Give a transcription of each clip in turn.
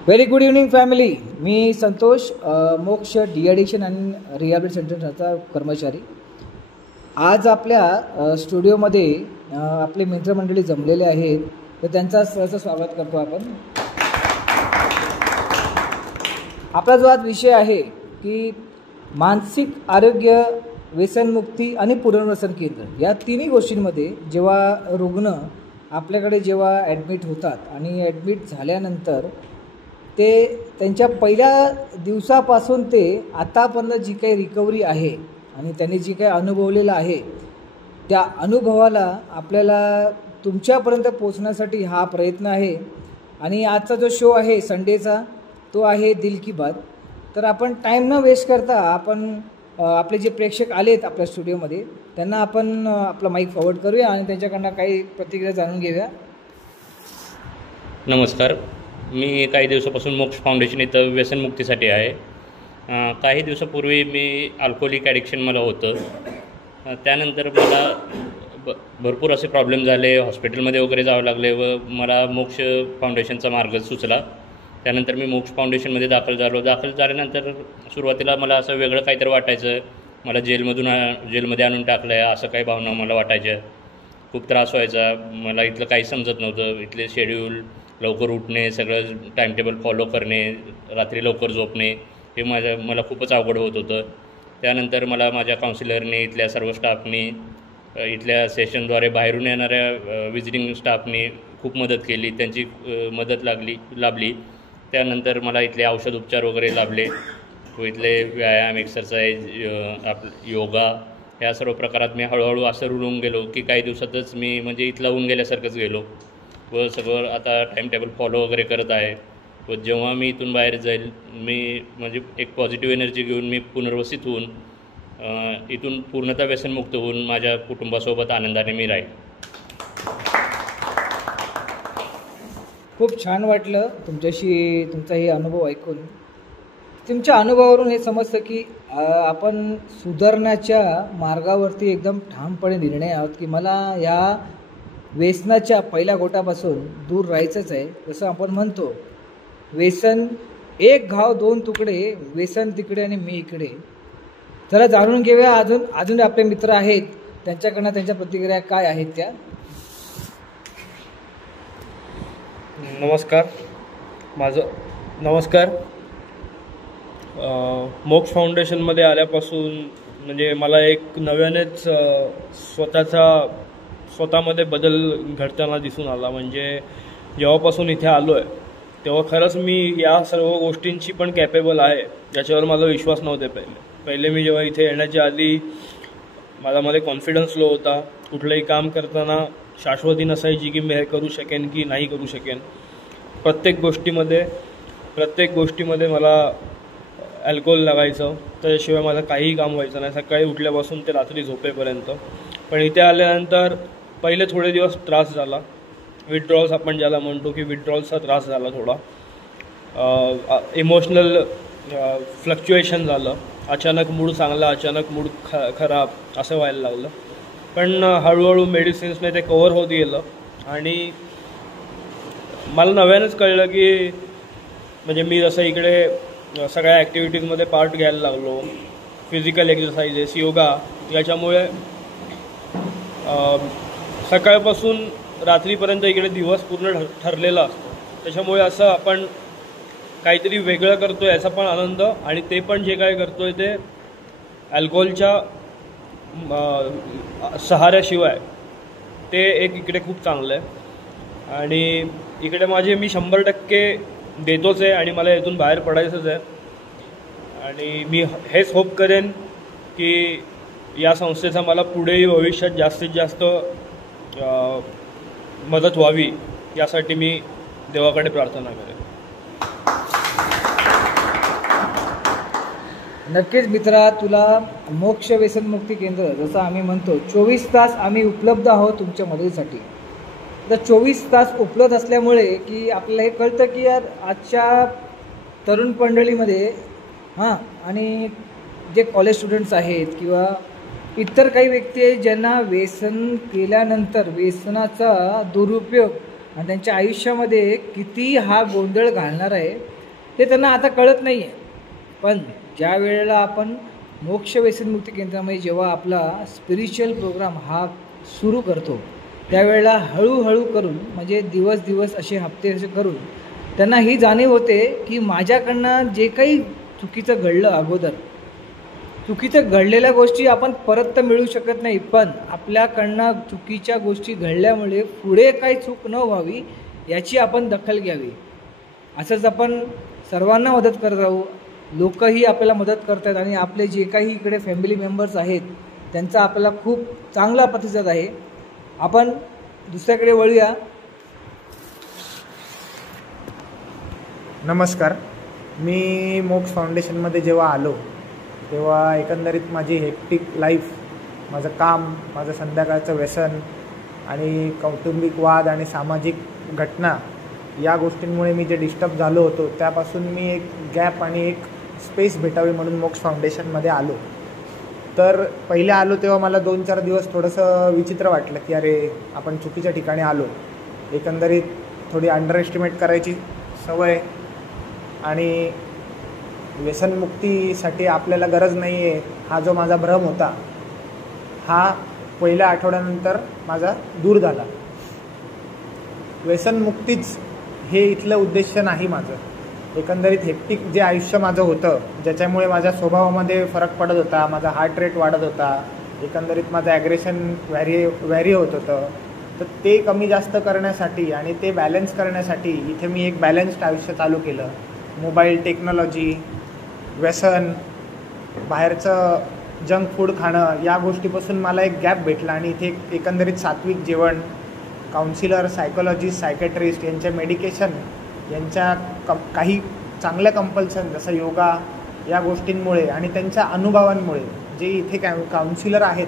Very good evening family. मी Santosh, Moksh de addiction and rehabilitation सेंटरचा कर्मचारी. आज आपल्या स्टुडिओमध्ये आपले मित्रमंडळी जमलेले आहेत, तर त्यांचं सहर्ष स्वागत करतो आपण. आपला जो आज विषय आहे की मानसिक आरोग्य, व्यसनमुक्ती आणि पुनर्वसन केंद्र, या तिन्ही गोष्टींमध्ये जेव्हा रुग्ण आपल्याकडे जेव्हा ॲडमिट होतात आणि ॲडमिट झाल्यानंतर ते त्यांच्या पहिल्या दिवसापासून ते आतापर्यंत जी काही रिकव्हरी आहे आणि त्यांनी जी काही अनुभवलेलं आहे, त्या अनुभवाला आपल्याला तुमच्यापर्यंत पोचण्यासाठी हा प्रयत्न आहे. आणि आजचा जो शो आहे संडेचा, तो आहे दिल की बात. तर आपण टाईम न वेस्ट करता आपण आपले जे प्रेक्षक आलेत आपल्या स्टुडिओमध्ये, त्यांना आपण आपला माईक फॉरवर्ड करूया आणि त्यांच्याकडनं काही प्रतिक्रिया जाणून घेऊया. नमस्कार. मी काही दिवसापासून मोक्ष फाउंडेशन इथं व्यसनमुक्तीसाठी आहे. काही दिवसापूर्वी मी अल्कोहोलिक ॲडिक्शन मला होतं. त्यानंतर मला भरपूर असे प्रॉब्लेम झाले, हॉस्पिटलमध्ये वगैरे जावं लागले व मला मोक्ष फाउंडेशनचा मार्ग सुचला. त्यानंतर मी मोक्ष फाउंडेशनमध्ये दाखल झालो. दाखल झाल्यानंतर सुरुवातीला मला असं वेगळं काहीतरी वाटायचं. मला जेलमध्ये आणून टाकलं आहे असं काही भावना मला वाटायच्या. खूप त्रास व्हायचा. मला इथलं काही समजत नव्हतं. इथले शेड्यूल, लवकर उठणे, सगळं टाईमटेबल फॉलो करणे, रात्री लवकर झोपणे, हे मला खूपच अवघड होत होतं. त्यानंतर मला माझ्या काउन्सिलरने, इथल्या सर्व स्टाफनी, इथल्या सेशनद्वारे बाहेरून येणाऱ्या विजिटिंग स्टाफनी खूप मदत केली. त्यांची मदत लाभली. त्यानंतर मला इथले औषध उपचार वगैरे लाभले व इथले व्यायाम, एक्सरसाइज, योगा, ह्या सर्व प्रकारात मी हळूहळू असं रुळून गेलो की काही दिवसातच मी म्हणजे इथला होऊन गेल्यासारखंच गेलो व सगळं आता टाईमटेबल फॉलो वगैरे करत आहे. व जेव्हा मी इथून बाहेर जाईल, मी म्हणजे एक पॉझिटिव्ह एनर्जी घेऊन मी पुनर्वसित होऊन इथून पूर्णतः व्यसनमुक्त होऊन माझ्या कुटुंबासोबत आनंदाने मी राहील. खूप छान वाटलं तुमचा हे अनुभव ऐकून. तुमच्या अनुभवावरून हे समजतं की आपण सुधारण्याच्या मार्गावरती एकदम ठामपणे निर्णय आहोत की मला या व्यसनाच्या पहिल्या गोटापासून दूर राहायचंच आहे. जसं आपण म्हणतो, व्यसन एक घाव दोन तुकडे, व्यसन तिकडे आणि मी इकडे. चला जाणून घेऊया. अजून आपले मित्र आहेत, त्यांच्याकडनं त्यांच्या प्रतिक्रिया काय आहेत त्या. नमस्कार. मोक्ष फाउंडेशनमध्ये आल्यापासून म्हणजे मला एक नव्यानेच स्वतःमध्ये बदल घडताना दिसून आला. म्हणजे जेव्हापासून इथे आलो आहे तेव्हा खरंच मी या सर्व गोष्टींची पण कॅपेबल आहे, याच्यावर माझा विश्वास नव्हते. पहिले मी जेव्हा इथे येण्याच्या आधी मध्ये कॉन्फिडन्स लो होता. कुठलंही काम करताना शाश्वती नसायची की मी हे करू शकेन की नाही करू शकेन. प्रत्येक गोष्टीमध्ये मला अल्कोहोल लागायचं, त्याशिवाय माझं काहीही काम व्हायचं नाही, सकाळी उठल्यापासून ते रात्री झोपेपर्यंत. पण इथे आल्यानंतर पहिले थोडे दिवस त्रास झाला. विथड्रॉल्स आपण ज्याला म्हणतो की विथड्रॉल्सचा त्रास झाला थोडा. इमोशनल फ्लक्च्युएशन झालं. अचानक मूड चांगला, अचानक मूड खराब असं व्हायला लागलं. पण हळूहळू मेडिसिन्सने ते कव्हर होत गेलं आणि मला नव्यानंच कळलं की म्हणजे मी जसं इकडे सगळ्या ॲक्टिव्हिटीजमध्ये पार्ट घ्यायला लागलो, फिजिकल एक्सरसाइजेस, योगा, याच्यामुळे सकाळपासून रात्रीपर्यंत इकडे दिवस पूर्ण ठरलेला असतो. त्याच्यामुळे असं आपण काहीतरी वेगळं करतो याचा पण आनंद, आणि ते पण जे काय करतो आहे ते अल्कोहोलच्या सहाऱ्याशिवाय ते एक इकडे खूप चांगलं आहे. आणि इकडे मी 100% देतोच आहे आणि मला इथून बाहेर पडायचंच आहे. आणि मी हेच होप करेन की या संस्थेचा मला पुढेही भविष्यात जास्तीत जास्त मदत व्हावी, यासाठी मी देवाकडे प्रार्थना करेन. नक्कीच मित्रा, तुला मोक्ष व्यसनमुक्ती केंद्र, जसं आम्ही म्हणतो 24 तास आम्ही उपलब्ध आहोत तुमच्या मदतीसाठी. तर 24 तास उपलब्ध असल्यामुळे की आपल्याला हे कळतं की यार आजच्या तरुण मंडळीमध्ये आणि जे कॉलेज स्टुडंट्स आहेत किंवा इतर काही व्यक्ती आहेत ज्यांना व्यसन केल्यानंतर व्यसनाचा दुरुपयोग आणि त्यांच्या आयुष्यामध्ये किती हा गोंधळ घालणार आहे ते त्यांना आता कळत नाही आहे. पण ज्या वेळेला आपण मोक्ष व्यसनमुक्ती केंद्रामध्ये जेव्हा आपला स्पिरिच्युअल प्रोग्राम हा सुरू करतो त्यावेळेला हळूहळू करून म्हणजे दिवस असे हप्ते असे करून त्यांना ही जाणीव होते की माझ्याकडनं जे काही चुकीचं घडलं अगोदर, चुकीचं घडलेल्या गोष्टी आपण परत तर मिळू शकत नाही, पण आपल्याकडनं चुकीच्या गोष्टी घडल्यामुळे पुढे काही चूक न व्हावी याची आपण दखल घ्यावी. असंच आपण सर्वांना मदत करत राहू. लोकही आपल्याला मदत करतात आणि आपले जे काही इकडे फॅमिली मेंबर्स आहेत त्यांचा आपल्याला खूप चांगला प्रतिसाद आहे. आपण दुसऱ्याकडे वळूया. नमस्कार. मी मोक्ष फाउंडेशनमध्ये जेव्हा आलो तेव्हा एकंदरीत माझी हेक्टिक लाईफ, माझं काम, माझं संध्याकाळचं व्यसन आणि कौटुंबिक वाद आणि सामाजिक घटना या गोष्टींमुळे मी जे डिस्टर्ब झालो होतो त्यापासून मी एक गॅप आणि एक स्पेस भेटावी म्हणून मोक्ष फाउंडेशनमध्ये आलो. तर पहिले आलो तेव्हा मला 2-4 दिवस थोडंसं विचित्र वाटलं की अरे आपण चुकीच्या ठिकाणी आलो. एकंदरीत थोडी अंडर एस्टिमेट करायची सवय आणि व्यसनमुक्तीसाठी आपल्याला गरज नाही आहे हा जो माझा भ्रम होता हा पहिल्या आठवड्यानंतर माझा दूर झाला. व्यसनमुक्तीच हे इथलं उद्देश नाही माझं. एकंदरीत हेक्टिक जे आयुष्य माझं होतं ज्याच्यामुळे माझ्या स्वभावामध्ये फरक पडत होता, माझा हार्ट रेट वाढत होता, एकंदरीत माझं ॲग्रेशन व्हॅरी होत होतं, तर ते कमी जास्त करण्यासाठी आणि ते बॅलन्स करण्यासाठी इथे मी एक बॅलन्स्ड आयुष्य चालू केलं. मोबाईल, टेक्नॉलॉजी, व्यसन, बाहेरचं जंक फूड खाणं या गोष्टीपासून मला एक गॅप भेटला आणि इथे एकंदरीत सात्विक जेवण, काउन्सिलर, सायकोलॉजिस्ट, सायकॅट्रिस्ट यांच्या मेडिकेशन यांच्या काही चांगल्या कंपल्सन जसं योगा या गोष्टींमुळे आणि त्यांच्या अनुभवांमुळे जे इथे काउन्सिलर आहेत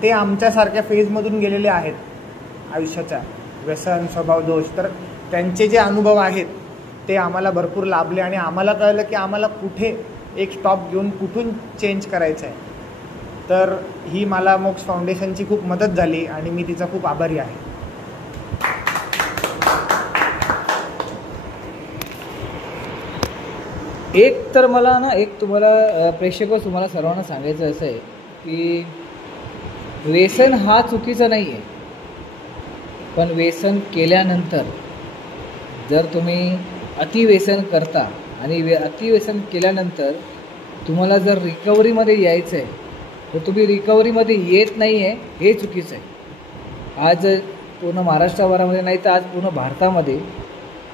ते आमच्यासारख्या फेजमधून गेलेले आहेत आयुष्याच्या, व्यसन, स्वभावदोष, तर त्यांचे जे अनुभव आहेत ते आम्हाला भरपूर लाभले आणि आम्हाला कळलं की आम्हाला कुठे एक स्टॉप घेऊन कुठून चेंज करायचं आहे. तर ही मला मोक्ष फाउंडेशनची खूप मदत झाली आणि मी तिचा खूप आभारी आहे. एक तर मला ना एक तुम्हाला तुम्हाला सर्वांना सांगायचं असं आहे की व्यसन हा चुकीचं नाही आहे, पण व्यसन केल्यानंतर जर तुम्ही अतिव्यसन करता आणि अतिव्यसन केल्यानंतर तुम्हाला जर रिकव्हरीमध्ये यायचं आहे तर तुम्ही रिकव्हरीमध्ये येत नाही आहे हे चुकीचं आहे. आज पूर्ण महाराष्ट्राभरामध्ये नाही तर आज पूर्ण भारतामध्ये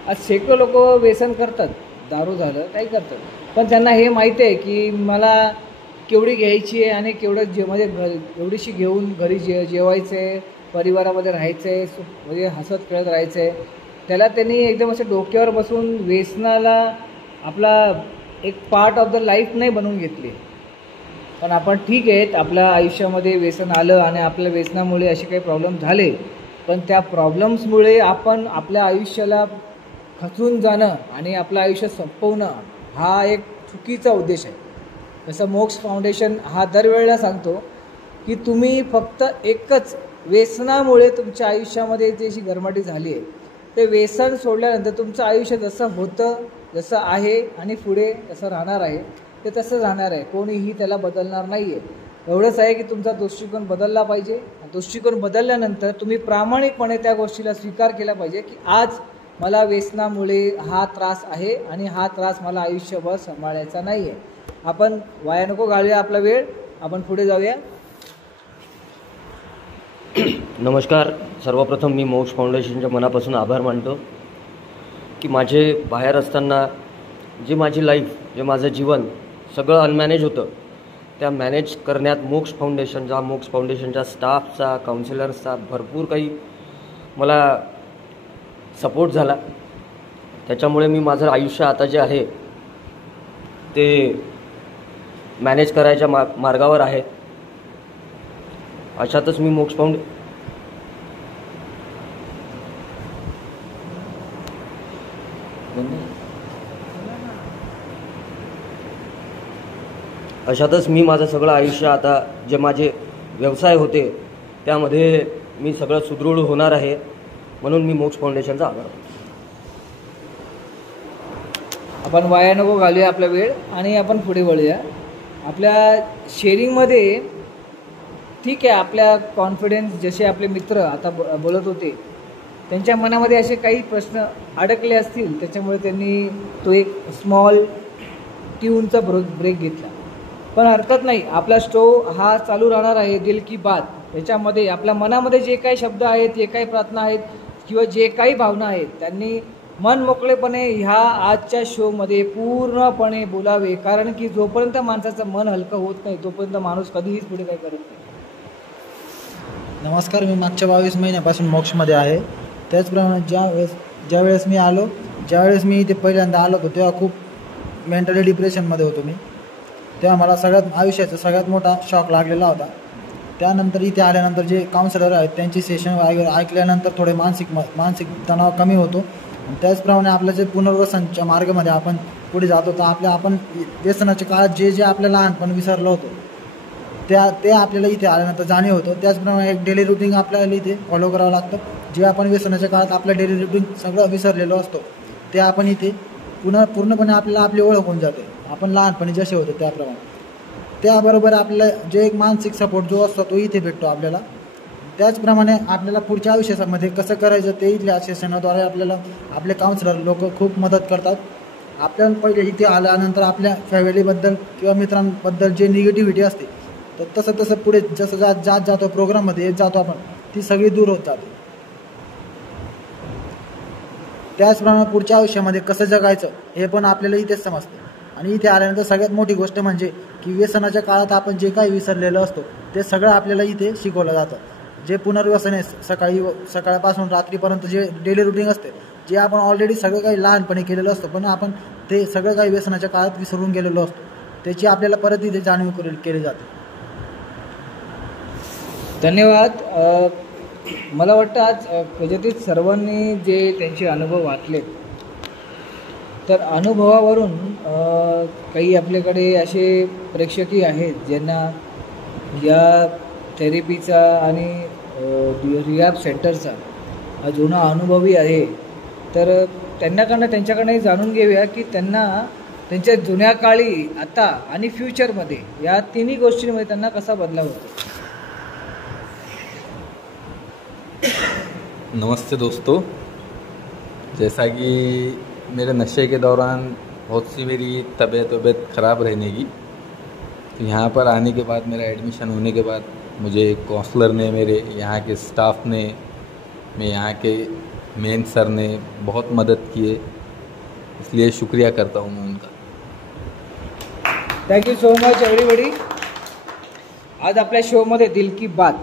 आज शेकडो लोक व्यसन करतात, दारू झालं काही करतात, पण त्यांना हे माहिती आहे की मला केवढी घ्यायची आहे आणि केवढं म्हणजे एवढीशी घेऊन घरी जेवायचं आहे, परिवारामध्ये राहायचं आहे, म्हणजे हसत खेळत राहायचं आहे. त्याला त्यांनी एकदम असं डोक्यावर बसून व्यसनाला आपला एक पार्ट ऑफ द लाईफ नाही बनवून घेतली. पण आपण ठीक आहे, आपल्या आयुष्यामध्ये व्यसन आलं आणि आपल्या व्यसनामुळे असे काही प्रॉब्लेम झाले, पण त्या प्रॉब्लेम्समुळे आपण आपल्या आयुष्याला खचून जाणं आणि आपलं आयुष्य संपवणं हा एक चुकीचा उद्देश आहे. जसं मोक्ष फाउंडेशन हा दरवेळेला सांगतो की तुम्ही फक्त एकच व्यसनामुळे तुमच्या आयुष्यामध्ये जी अशी गरमाटी झाली आहे ते व्यसन सोडल्यानंतर तुमचं आयुष्य जसं होतं, जसं आहे आणि पुढे जसं राहणार आहे ते तसं राहणार आहे. कोणीही त्याला बदलणार नाही आहे. एवढंच आहे की तुमचा दृष्टिकोन बदलला पाहिजे. दृष्टिकोन बदलल्यानंतर तुम्ही प्रामाणिकपणे त्या गोष्टीला स्वीकार केला पाहिजे की आज मला व्यसनामुळे हा त्रास आहे आणि हा त्रास मला आयुष्यभर सांभाळायचा नाही आहे. आपण वाया नको घालूया आपला वेळ, आपण पुढे जाऊया. नमस्कार. सर्वप्रथम मी मोक्ष फाउंडेशनच्या मनापासून आभार मानतो की माझे बाहेर असताना जे माझी लाईफ, जे माझं जीवन सगळं अनमॅनेज होतं, त्या मॅनेज करण्यात मोक्ष फाउंडेशनच्या स्टाफचा, काउन्सिलर्सचा भरपूर काही मला सपोर्ट झाला. त्याच्यामुळे मी माझं आयुष्य आता जे आहे ते मॅनेज करायच्या मार्गावर आहे. अशातच मी माझं सगळं आयुष्य आता जे माझे व्यवसाय होते त्यामध्ये मी सगळं सुदृढ होणार आहे. म्हणून मी मोक्ष फाउंडेशनचा आभार मानतो. आपण वाया नको घालूया आपला वेळ आणि आपण पुढे वळूया. आपल्या शेअरिंगमध्ये ठीक आहे, आपल्या कॉन्फिडन्स जसे आपले मित्र आता बोलत होते त्यांच्या मनामध्ये असे काही प्रश्न अडकले असतील, त्याच्यामुळे त्यांनी तो एक स्मॉल ट्यूनचा ब्रेक घेतला. पण हरकत नाही, आपला स्टोव हा चालू राहणार आहे. दिल की बात याच्यामध्ये आपल्या मनामध्ये जे काही शब्द आहेत, जे काही प्रार्थना आहेत किंवा जे काही भावना आहेत त्यांनी मन मोकळेपणे ह्या आजच्या शोमध्ये पूर्णपणे बोलावे. कारण की जोपर्यंत माणसाचं मन हलकं होत नाही तोपर्यंत माणूस कधीच पुढे काही करत नाही. नमस्कार, मी मागच्या 22 महिन्यापासून मोक्षमध्ये आहे. त्याचप्रमाणे ज्यावेळेस मी इथे पहिल्यांदा आलो होतो तेव्हा खूप मेंटली डिप्रेशनमध्ये होतो मी. तेव्हा मला आयुष्याचा सगळ्यात मोठा शॉक लागलेला होता. त्यानंतर इथे आल्यानंतर जे काउन्सिलर आहेत त्यांची सेशन ऐकल्यानंतर थोडे मानसिक तणाव कमी होतो. त्याचप्रमाणे आपलं जे पुनर्वसनच्या मार्गामध्ये आपण पुढे जातो तर आपण व्यसनाच्या काळात जे आपल्या लहानपण विसरलो होतो ते आपल्याला इथे आल्यानंतर जाणीव होतं. त्याचप्रमाणे एक डेली रुटीन आपल्याला इथे फॉलो करावं लागतं. जे आपण व्यसनाच्या काळात आपलं डेली रुटीन सगळं विसरलेलो असतो ते आपण इथे पूर्णपणे आपल्याला आपली ओळख होऊन जाते. आपण लहानपणी जसे होतो त्याप्रमाणे. त्याबरोबर आपल्याला जे एक मानसिक सपोर्ट जो असतो तो इथे भेटतो आपल्याला. त्याचप्रमाणे आपल्याला पुढच्या आयुष्यामध्ये कसं करायचं ते इथल्या सेशनाद्वारे आपल्याला आपले काउन्सिलर लोक खूप मदत करतात. आपल्याला पहिले इथे आल्यानंतर आपल्या फॅमिलीबद्दल किंवा मित्रांबद्दल जे निगेटिव्हिटी असते तर तसं पुढे जसं जातो प्रोग्राममध्ये येत जातो आपण, ती सगळी दूर होत जाते. त्याचप्रमाणे पुढच्या आयुष्यामध्ये कसं जगायचं हे पण आपल्याला इथेच समजतं. आणि इथे आल्यानंतर सगळ्यात मोठी गोष्ट म्हणजे की व्यसनाच्या काळात आपण जे काही विसरलेलं असतो ते सगळं आपल्याला इथे शिकवलं जातं. जे पुनर्वसन आहे सकाळपासून रात्रीपर्यंत जे डेली रुटीन असते, जे आपण ऑलरेडी सगळं काही लहानपणी केलेलं असतं पण आपण ते सगळं काही व्यसनाच्या काळात विसरून गेलेलो असतो, त्याची आपल्याला परत इथे जाणीव केली जाते. धन्यवाद. मला वाटतं आज त्याच्यातील सर्वांनी जे त्यांचे अनुभव वाचले तर अनुभवावरून काही आपल्याकडे असे प्रेक्षकही आहेत ज्यांना या थेरपीचा आणि रिहॅब सेंटरचा हा जुना अनुभवही आहे. तर त्यांच्याकडनं जाणून घेऊया की त्यांना त्यांच्या जुन्या काळी, आता आणि फ्युचरमध्ये या तिन्ही गोष्टींमध्ये त्यांना कसा बदलाव होतो. नमस्ते दोस्तों, जैसा कि मेरे नशे के दौरान बहुत सी मेरी तबीयत ख़राब रहने की, तो यहाँ पर आने के बाद, मेरा एडमिशन होने के बाद मुझे काउंसलर ने, मेरे यहाँ के स्टाफ ने, मैं यहाँ के मेन सर ने बहुत मदद की है, इसलिए शुक्रिया करता हूँ मैं उनका. Thank you so much everybody. आज आपल्या शोमध्ये दिल की बात,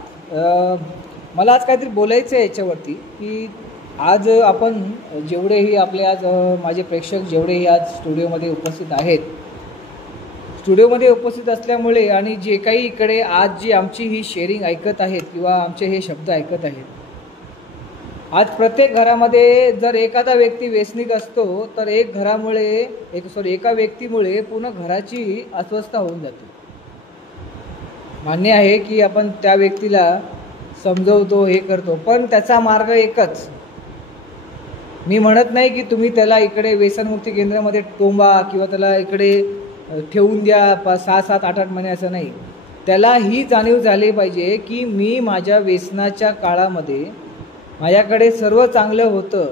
मला आज काहीतरी बोलायचं आहे याच्यावरती की आज आपण जेवढेही आपले आज माझे प्रेक्षक जेवढेही आज स्टुडिओमध्ये उपस्थित असल्यामुळे आणि जे काही इकडे आज जी आमची ही शेअरिंग ऐकत आहेत किंवा आमचे हे शब्द ऐकत आहेत, आज प्रत्येक घरामध्ये जर एखादा व्यक्ती व्यसनिक असतो तर एका व्यक्तीमुळे पूर्ण घराची अस्वस्थता होऊन जाते. मान्य आहे की आपण त्या व्यक्तीला समजवतो, हे करतो, पण त्याचा मार्ग एकच. मी म्हणत नाही की तुम्ही त्याला इकडे व्यसनमुक्ती केंद्रामध्ये टोंबा किंवा त्याला इकडे ठेवून द्या 6, 7, 8 महिने, असं नाही. त्याला ही जाणीव झाली पाहिजे की मी माझ्या व्यसनाच्या काळामध्ये माझ्याकडे सर्व चांगलं होतं.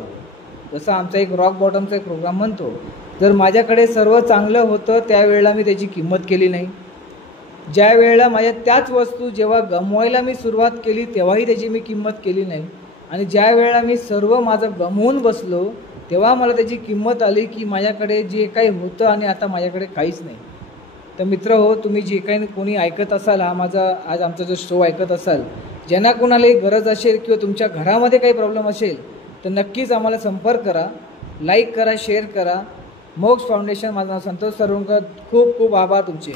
जसं आमचा एक रॉक बॉटमचा एक प्रोग्राम म्हणतो, जर माझ्याकडे सर्व चांगलं होतं त्यावेळेला मी त्याची किंमत केली नाही. ज्या वेळेला माझ्या त्याच वस्तू जेव्हा गमवायला मी सुरुवात केली तेव्हाही त्याची मी किंमत केली नाही. आणि ज्या वेळेला मी सर्व माझं गमवून बसलो तेव्हा मला त्याची किंमत आली की माझ्याकडे जे काही होतं आणि आता माझ्याकडे काहीच नाही. तर मित्र हो, तुम्ही जे काही कोणी ऐकत असाल, आज आमचा जो शो ऐकत असाल, ज्यांना कोणालाही गरज असेल किंवा तुमच्या घरामध्ये काही प्रॉब्लेम असेल तर नक्कीच आम्हाला संपर्क करा, लाईक करा, शेअर करा. मोक्ष फाउंडेशन, माझं नाव संतोष सरवणकर. खूप खूप आभार तुमचे.